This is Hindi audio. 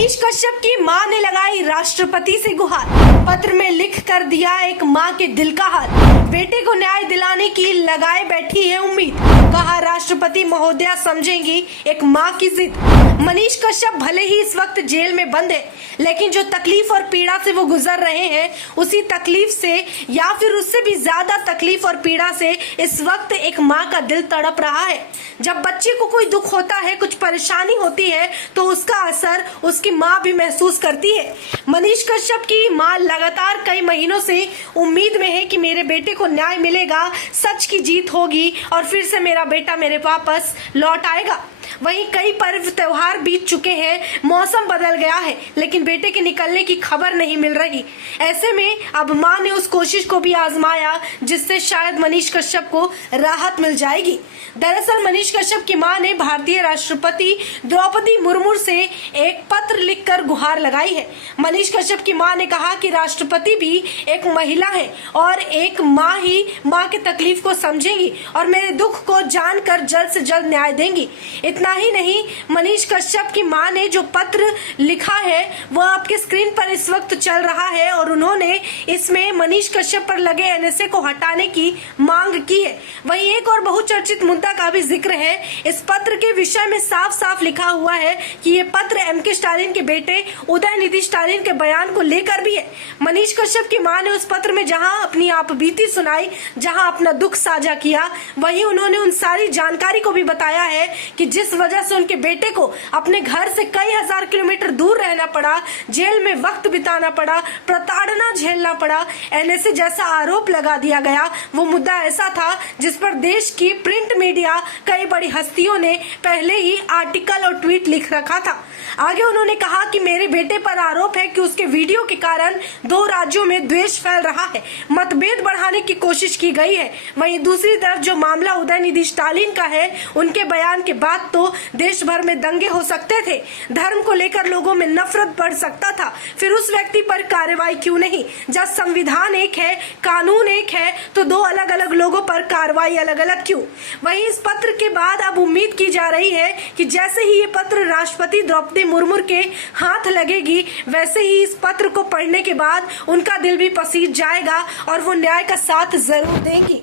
मनीष कश्यप की मां ने लगाई राष्ट्रपति से गुहार। पत्र में लिख कर दिया एक मां के दिल का हाल। बेटे को न्याय दिलाने की लगाए बैठी है उम्मीद। कहा राष्ट्रपति महोदया समझेंगी एक मां की जिद। मनीष कश्यप भले ही इस वक्त जेल में बंद है, लेकिन जो तकलीफ और पीड़ा से वो गुजर रहे हैं, उसी तकलीफ से या फिर उससे भी ज्यादा तकलीफ और पीड़ा से इस वक्त एक माँ का दिल तड़प रहा है। जब बच्चे को कोई दुख होता है, कुछ परेशानी होती है, तो उसका असर उसकी माँ भी महसूस करती है। मनीष कश्यप की माँ लगातार कई महीनों से उम्मीद में है कि मेरे बेटे को न्याय मिलेगा, सच की जीत होगी और फिर से मेरा बेटा मेरे वापस लौट आएगा। वहीं कई पर्व त्योहार बीत चुके हैं, मौसम बदल गया है, लेकिन बेटे के निकलने की खबर नहीं मिल रही। ऐसे में अब मां ने उस कोशिश को भी आजमाया जिससे शायद मनीष कश्यप को राहत मिल जाएगी। दरअसल मनीष कश्यप की मां ने भारतीय राष्ट्रपति द्रौपदी मुर्मू से एक पत्र लिखकर गुहार लगाई है। मनीष कश्यप की मां ने कहा कि राष्ट्रपति भी एक महिला है और एक मां ही मां की तकलीफ को समझेगी और मेरे दुख को जानकर जल्द से जल्द न्याय देंगी। इतना ही नहीं, मनीष कश्यप की मां ने जो पत्र लिखा है वह आपके स्क्रीन पर इस वक्त चल रहा है और उन्होंने इसमें मनीष कश्यप पर लगे एनएसए को हटाने की मांग की है। वहीं एक और बहुचर्चित मुद्दा का भी जिक्र है। इस पत्र के विषय में साफ साफ लिखा हुआ है कि ये पत्र एमके स्टालिन के बेटे उदयनिधि स्टालिन के बयान को लेकर भी है। मनीष कश्यप की मां ने उस पत्र में जहां अपनी आप बीती सुनाई, जहां अपना दुख साझा किया, वहीं उन्होंने उन सारी जानकारी को भी बताया है कि जिस वजह से उनके बेटे को अपने घर से कई हजार किलोमीटर दूर रहना पड़ा, जेल में वक्त बिताना पड़ा, प्रताड़ना झेलना पड़ा, एनएसए जैसा आरोप लगा दिया गया, वो मुद्दा ऐसा था जिस पर देश की प्रिंट मीडिया, कई बड़ी हस्तियों ने पहले ही आर्टिकल और ट्वीट लिख रखा था। आगे उन्होंने कहा कि मेरे बेटे पर आरोप है कि उसके वीडियो के कारण 2 राज्यों में द्वेष फैल रहा है, मतभेद बढ़ाने की कोशिश की गई है। वहीं दूसरी तरफ जो मामला उदयनिधि स्टालिन का है, उनके बयान के बाद तो देश भर में दंगे हो सकते थे, धर्म को लेकर लोगों में नफरत बढ़ सकता था। फिर उस व्यक्ति पर कार्रवाई क्यों नहीं? जब संविधान एक है, कानून एक है, तो 2 अलग अलग लोगों पर कार्रवाई अलग अलग क्यों? वहीं इस पत्र के बाद अब उम्मीद की जा रही है कि जैसे ही ये पत्र राष्ट्रपति द्रौपदी मुर्मू के हाथ लगेगी, वैसे ही इस पत्र को पढ़ने के बाद उनका दिल भी पसीज जाएगा और वो न्याय का साथ जरूर देंगी।